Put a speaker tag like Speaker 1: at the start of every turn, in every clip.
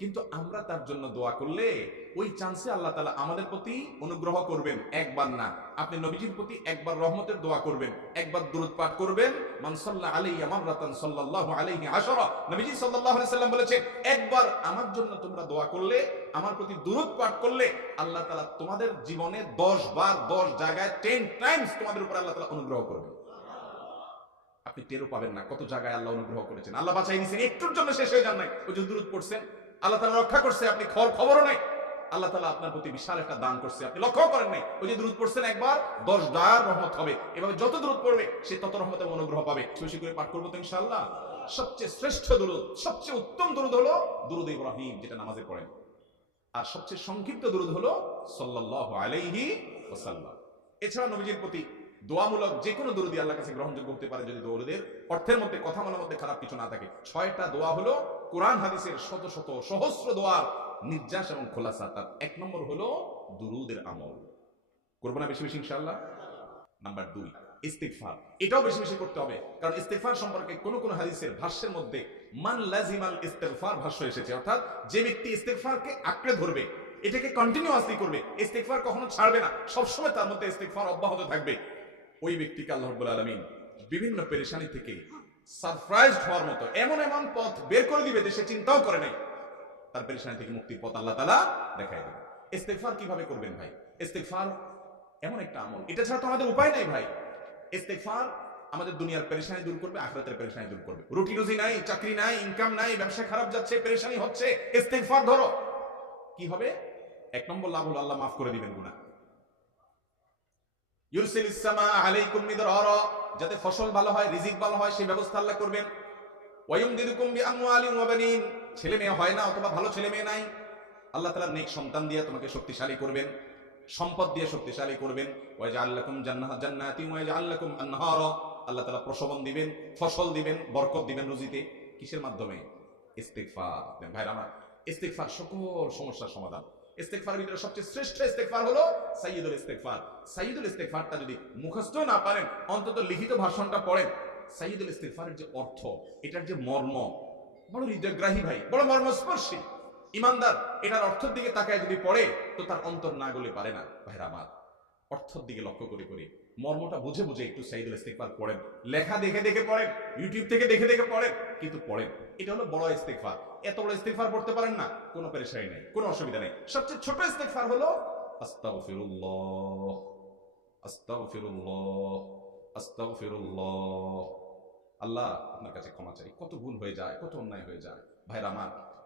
Speaker 1: কিন্তু আমরা তার জন্য দোয়া করলে ওই চান্সে আল্লাহ তালা আমাদের প্রতি অনুগ্রহ করবেন, একবার না। আপনি নবীজির প্রতি একবার রহমতের দোয়া করবেন, একবার দূরত পাঠ করবেন। মানসাল্লাহ আলাই আমার রাতান সাল্লাহ আলাইহি আশরা। নবীজি আলাইহি সাল্লাম বলেছেন, একবার আমার জন্য তোমরা দোয়া করলে, আমার প্রতি দূরত পাঠ করলে আল্লাহ তালা তোমাদের জীবনে দশ বার দশ জায়গায় টেন টাইমস তোমাদের উপর আল্লাহ তালা অনুগ্রহ করবেন আপনি টেরও পাবেন না কত জায়গায় আল্লাহ অনুগ্রহ করেছেন। আল্লাহ বাঁচাই দিয়েছেন, একটুর জন্য শেষ হয়ে যান নাই। ওই যে দূরত পড়ছেন আল্লাহ তালা রক্ষা করছে, আপনি খবর খবরও নাই। আল্লাহ তালা আপনার প্রতি বিশাল একটা দান করছে, আপনি লক্ষ্য করেন নাই। ওই যে দূরত পড়ছেন একবার, দশ ডায়ার রহমত হবে। এভাবে যত দূরত পড়বে, সে তত রহমত অনুগ্রহ পাবে। বেশি করে পাঠ করব তো ইনশাল্লাহ সবচেয়ে শ্রেষ্ঠ দুরুদ, সবচেয়ে উত্তম দুরুদ হলো দুরুদ ইব্রাহিম, যেটা নামাজে পড়েন। আর সবচেয়ে সংক্ষিপ্ত দুরুদ হলো সাল্লাল্লাহু আলাইহি ওয়াসাল্লাম। এছাড়া নবীজির প্রতি দোয়ামূলক যে কোনো দরুদি আল্লাহ কাছে গ্রহণযোগ্য হতে পারে যদি দৌড়দের অর্থের মধ্যে, কথা বলার মধ্যে খারাপ কিছু না থাকে। ছয়টা দোয়া হলো কোরআন, হাদিসের শত শত সহস্র দোয়ার নির্যাস এবং খোলাসা। তার এক নম্বর হলো দুরুদের আমল। করব না বেশি বেশি ইনশাল্লাহ নাম্বার দুই, ইস্তিগফার। এটাও বেশি বেশি করতে হবে। কারণ ইস্তিগফার সম্পর্কে কোন কোন হাদিসের ভাষ্যের মধ্যে মান লাজিমাল ইস্তিগফার ভাষ্য এসেছে। অর্থাৎ যে ব্যক্তি ইস্তিগফারকে আঁকড়ে ধরবে, এটাকে কন্টিনিউয়াসলি করবে, ইস্তিগফার কখনো ছাড়বে না। সবসময় তার মধ্যে ইস্তিগফার অব্যাহত থাকবে। ওই ব্যক্তিকে আল্লাহ রাব্বুল আলামিন বিভিন্ন পেরেশানি থেকে সারপ্রাইজ হওয়ার মতো এমন এমন পথ বের করে দিবে যে সে চিন্তাও করে নাই। তার পেরেশানি থেকে মুক্তির পথ আল্লাহ তালা দেখায় দেবে ইস্তেগফার কীভাবে করবেন ভাই? ইস্তেগফার এমন একটা আমল। এটা ছাড়া তো আমাদের উপায় নাই ভাই। ইস্তেগফার আমাদের দুনিয়ার পেরেশানি দূর করবে, আখিরাতের পেরেশানি দূর করবে। রুটি রুজি নাই, চাকরি নাই ইনকাম নাই, ব্যবসা খারাপ যাচ্ছে, পেরেশানি হচ্ছে। ইস্তেগফার ধরো। কি হবে? এক নম্বর লাভ হলো আল্লাহ মাফ করে দিবেন গুনাহ। ইউরসিল ইসসামা আলাইকুম মিদরারা যাতে ফসল ভালো হয়, রিজিক ভালো হয় সেই ব্যবস্থা আল্লাহ করবেন। ওয়ায়ুমদিদুকুম বিআমওয়ালিন ওয়া বানিন, ছেলে মেয়ে হয় না অথবা ভালো ছেলে মেয়ে নাই, আল্লাহ তাআলা নেক সন্তান দিয়ে তোমাকে শক্তিশালী করবেন, সম্পদ দিয়ে শক্তিশালী করবেন। ওয়াজআল লাকুম জান্নাত জান্নাতি ওয়াজআল লাকুম আনহারা, আল্লাহ তাআলা প্রসবন দিবেন, ফসল দিবেন, বরকত দিবেন রুজিতে। কিসের মাধ্যমে? ইস্তিগফার। ভাইরা আমার, ইস্তিগফার সকল সমস্যার সমাধান। ইস্তেগফারের ভিতরে সবচেয়ে শ্রেষ্ঠ ইস্তেকফার হলো সাইয়দুল ইস্তেকফার সাইয়দুল ইস্তেকফারটা যদি মুখস্থ না পারেন, অন্তত লিখিত ভাষণটা পড়েন সাইয়দুল ইস্তেকফারের যে অর্থ, এটার যে মর্ম, বড় হৃদয়গ্রাহী ভাই, বড় মর্মস্পর্শী, ইমানদার, এটার অর্থের দিকে তাকায় যদি পড়ে, তো তার অন্তর না গলে পারে না, ভাইরা আমার। অর্থের দিকে লক্ষ্য করে করে। মর্মটা বুঝে বুঝে একটু সাইদুল ইস্তেগফার পড়েন। লেখা দেখে দেখে পড়েন ইউটিউব থেকে দেখে দেখে পড়েন, কিন্তু পড়েন। এটা হলো বড় ইস্তেগফার। এত বড় ইস্তেগফার পড়তে পারেন না, কোনো পেরেশানি নেই, কোনো অসুবিধা নেই। সবচেয়ে ছোট ইস্তেগফার হলো, আস্তাগফিরুল্লাহ আস্তাগফিরুল্লাহ আস্তাগফিরুল্লাহ। আল্লাহ আপনার কাছে ক্ষমা চাই। কত ভুল হয়ে যায়, কত অন্যায় হয়ে যায়। ভাইরা আমার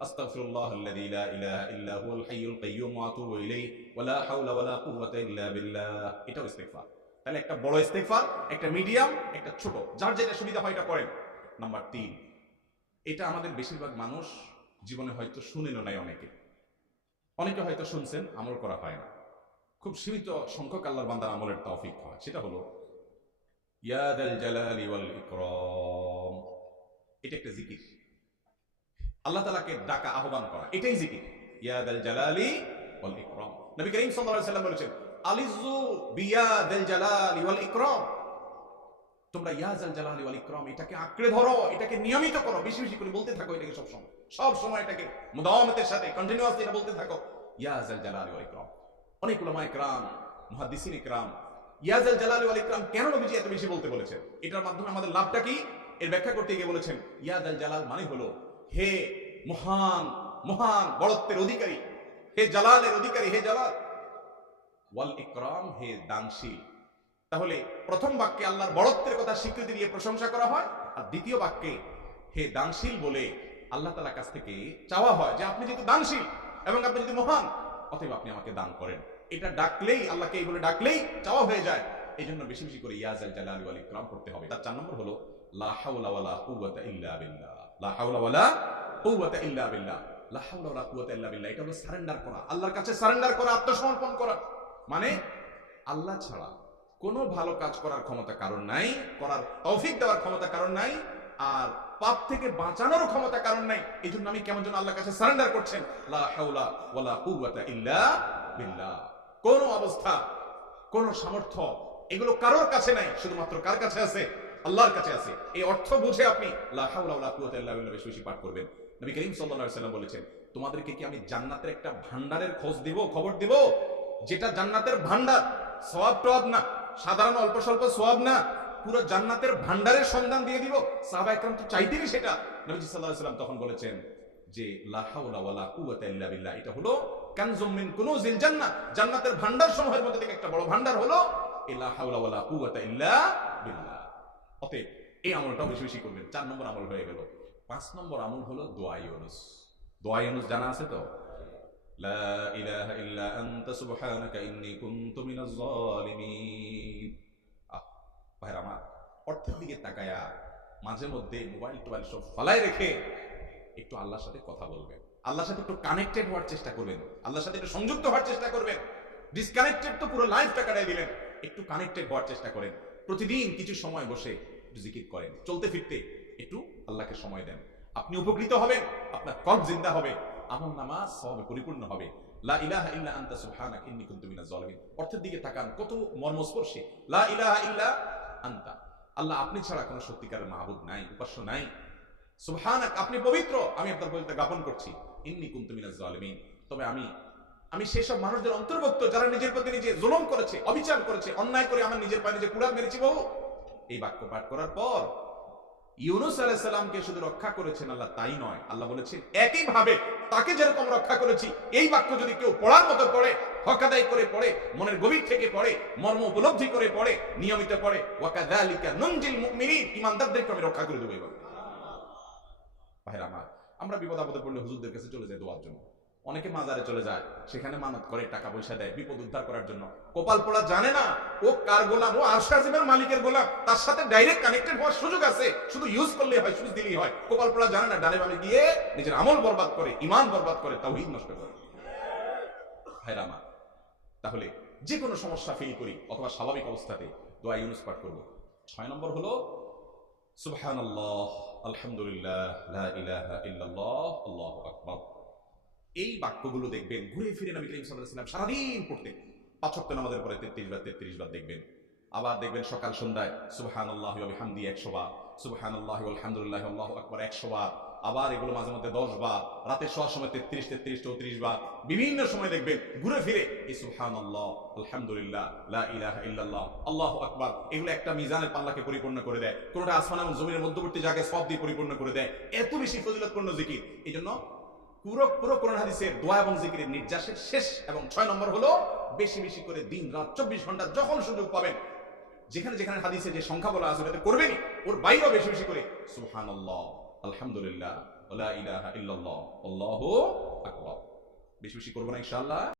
Speaker 1: লা ইলাহা ইল্লা হুয়াল হাইয়ুল কাইয়্যুম ওয়া আতুবু ইলাইহি, ওয়া লা হাওলা ওয়া লা কুওয়াতা ইল্লা বিল্লাহ। এটাও ইস্তেগফার। তাহলে একটা বড় ইস্তেগফার, একটা মিডিয়াম, একটা ছোট। যার যেটা সুবিধা হয় এটা করেন। নাম্বার তিন, এটা আমাদের বেশিরভাগ মানুষ জীবনে হয়তো শুনেনও নাই অনেকে। অনেকে হয়তো শুনছেন, আমল করা হয় না। খুব সীমিত সংখ্যক আল্লাহর বান্দার আমলের তৌফিক হয়। সেটা হলো ইয়াদাল জালালি ওয়াল ইকরাম। এটা একটা জিকির। আল্লাহ তালাকে ডাকা, আহ্বান করা। এটাই জিকির। ইয়াদাল জালালি ওয়াল নবী করিম সাল্লাল্লাহু আলাইহি বলেছেন আলিজু জালালি ওয়াল তোমরা জালালি ওয়াল এটাকে আঁকড়ে ধরো, এটাকে নিয়মিত করো, বেশি বেশি করে বলতে থাকো এটাকে সব সময় সব সময় এটাকে মুদাওয়ামতের সাথে কন্টিনিউয়াসলি এটা বলতে থাকো। ইয়াজাল জালালি ওয়াল অনেক উলামা ইকরাম মুহাদ্দিসিন ইকরাম জালালি ওয়াল কেন নবীজি এত বেশি বলতে বলেছেন? এটার মাধ্যমে আমাদের লাভটা কি? এর ব্যাখ্যা করতে গিয়ে বলেছেন ইয়াদাল জালাল মানে হলো হে মহান মহান বড়ত্বের অধিকারী, হে জালালের অধিকারী, হে জালাল। ওয়াল ইকরাম, হে দানশীল। তাহলে প্রথম বাক্যে আল্লাহর বড়ত্বের কথা স্বীকৃতি দিয়ে প্রশংসা করা হয়, আর দ্বিতীয় বাক্যে হে দানশীল বলে আল্লাহ তালার কাছ থেকে চাওয়া হয় যে আপনি যেহেতু দানশীল এবং আপনি যদি মহান, অতএব আপনি আমাকে দান করেন। এটা ডাকলেই, আল্লাহকে এই বলে ডাকলেই চাওয়া হয়ে যায়। এই জন্য বেশি বেশি করে ইয়াজাল জালালি ওয়াল ইকরাম করতে হবে। তার চার নম্বর হলো, লা হাওলা ওয়ালা কুওয়াতা ইল্লা বিল্লাহ। আত্মসমর্পণ করা। মানে আল্লাহ ছাড়া কোনো ভালো কাজ করার ক্ষমতা কারণ নাই, করার তৌফিক দেওয়ার ক্ষমতা কারণ নাই, আর পাপ থেকে বাঁচানোর ক্ষমতা কারণ নাই। এই জন্য আমি কেমন যেন আল্লাহর কাছে সারেন্ডার করছেন। লা হাওলা ওয়ালা কুওয়াতা ইল্লা বিল্লাহ। কোন অবস্থা, কোন সামর্থ্য এগুলো কারোর কাছে নাই, শুধুমাত্র কার কাছে আছে? আল্লাহর কাছে আছে। এই অর্থ বুঝে আপনি বেশি পাঠ করবেন। নবী করিম সাল্লাল্লাহু সাল্লাম বলেছেন, তোমাদেরকে কি আমি জান্নাতের একটা ভান্ডারের খোঁজ দিব, খবর দিব? যেটা জান্নাতের ভান্ডার সওয়াব টওয়াব না। সাধারণ অল্প স্বল্প সোয়াব না। পুরো জান্নাতের ভান্ডারের সন্ধান দিয়ে দিব। সাহাবা একরাম তো চাইতেনই সেটা। নবীজি আলাইহি সাল্লাম তখন বলেছেন যে, লা হাওলা ইল্লা বিল্লাহ। এটা হলো কানজুম মিন কুনুজিল জান্নাহ জান্নাতের ভান্ডার সমূহের মধ্যে থেকে একটা বড় ভান্ডার হলো এই লা হাওলা ওয়ালা কুওয়াতা ইল্লা বিল্লাহ। মতে এই আমলটাও বেশি বেশি করবেন। চার নম্বর আমল হয়ে গেল। পাঁচ নম্বর আমল হলো দোয়াই অনুস দোয়াই জানা আছে তো? অর্থের দিকে তাকায়া মাঝে মধ্যে মোবাইল টোবাইল সব রেখে একটু আল্লাহর সাথে কথা বলবেন। আল্লাহর সাথে একটু কানেক্টেড হওয়ার চেষ্টা করবেন। আল্লাহর সাথে একটু সংযুক্ত হওয়ার চেষ্টা করবেন। ডিসকানেক্টেড তো পুরো লাইফটা কাটাই দিলেন। একটু কানেক্টেড হওয়ার চেষ্টা করেন। প্রতিদিন কিছু সময় বসে একটু জিকির করেন। চলতে ফিরতে একটু আল্লাহকে সময় দেন। আপনি উপকৃত হবেন, আপনার কল্প জিন্দা হবে, আমল নামাজ সবে পরিপূর্ণ হবে। লা ইলাহা ইল্লা আনতা সুবহানাক, ইন্নী কুনতু মিনাজ জালিমিন অর্থের দিকে তাকান, কত মর্মস্পর্শী। লা ইলাহা ইল্লা আনতা। আল্লাহ আপনি ছাড়া কোনো সত্যিকারের মাহবুদ নাই, উপাস্য নাই। সুবহানাক, আপনি পবিত্র। আমি আপনার পবিত্র জ্ঞাপন করছি। ইন্নী কুনতু মিনাজ জালিমিন তবে আমি আমি সেসব মানুষদের অন্তর্ভুক্ত যারা নিজের প্রতি নিজে জুলুম করেছে, অবিচার করেছে, অন্যায় করে আমার নিজের পায়ে নিজে কুড়াল মেরেছি বহু এই বাক্য পাঠ করার পর ইউনুস আলাইসাল্লামকে শুধু রক্ষা করেছেন আল্লাহ, তাই নয়। আল্লাহ বলেছেন, একইভাবে তাকে যেরকম রক্ষা করেছি, এই বাক্য যদি কেউ পড়ার মতো পড়ে, হকাদাই করে পড়ে, মনের গভীর থেকে পড়ে, মর্ম উপলব্ধি করে পড়ে, নিয়মিত পড়ে ওয়াকাদালিকা নুনজিল মুমিনিন ইমানদারদেরকে আমি রক্ষা করে দেবো এবার। ভাইরা আমার, আমরা বিপদ আপদে পড়লে হুজুরদের কাছে চলে যাই দোয়ার জন্য। অনেকে মাজারে চলে যায়, সেখানে মানত করে, টাকা পয়সা দেয়, বিপদ উদ্ধার করার জন্য। কপাল পোড়া জানে না, ও কার গোলাম, ও আরশ আজিমের মালিকের গোলাম, তার সাথে ডাইরেক্ট কানেক্টেড হওয়ার সুযোগ আছে। শুধু ইউজ করলে হয় সুইচ দিলেই হয়। কপাল পোড়া জানে না, ডানে বামে গিয়ে নিজের আমল বরবাদ করে ইমান বরবাদ করে তাওহীদ নষ্ট করে। আমার, তাহলে যে কোনো সমস্যা ফিল করি, অথবা স্বাভাবিক অবস্থাতে দোয়া ইউনুস পাঠ করব। ছয় নম্বর হলো, সুবহানাল্লাহ, আলহামদুলিল্লাহ, লা ইলাহা ইল্লাল্লাহ, আল্লাহু আকবার। এই বাক্যগুলো দেখবেন, ঘুরে ফিরে নবী করিম ওয়াসাল্লাম সারাদিন পড়তেন। পাঁচ ওয়াক্ত নামাজের পরে 33 বার 33 বার দেখবেন। আবার দেখবেন সকাল সন্ধ্যায়, সুবহানাল্লাহি ওয়া বিহামদি 100 বার, সুবহানাল্লাহি আলহামদুলিল্লাহ আল্লাহু আকবার 100 বার, আবার এগুলো মাঝে মধ্যে 10 বার, রাতে শোয়ার সময় 33 33 34 বার, বিভিন্ন সময় দেখবেন ঘুরে ফিরে। এই সুবহানাল্লাহ, আলহামদুলিল্লাহ, লা ইলাহা ইল্লাল্লাহ, আল্লাহু আকবার। এগুলো একটা মিজানের পাল্লাকে পরিপূর্ণ করে দেয়। কোনটা আসমান এবং জমিনের মধ্যবর্তী জায়গায় সব দিয়ে পরিপূর্ণ করে দেয়। এত বেশি ফজিলতপূর্ণ জিকির। এই জন্য পুরো পুরো কোরআন হাদিসের দোয়া এবং জিকিরের নির্যাসের শেষ এবং ছয় নম্বর হলো বেশি বেশি করে দিন রাত চব্বিশ ঘণ্টা যখন সুযোগ পাবেন, যেখানে যেখানে হাদিসে যে সংখ্যা বলা আছে ওটাতে করবেনই, ওর বাইরেও বেশি বেশি করে। সুহান আলহামদুলিল্লাহ ইলাহা ইল্লাল্লাহ, আল্লাহু বেশি বেশি করব না ইনশাআল্লাহ।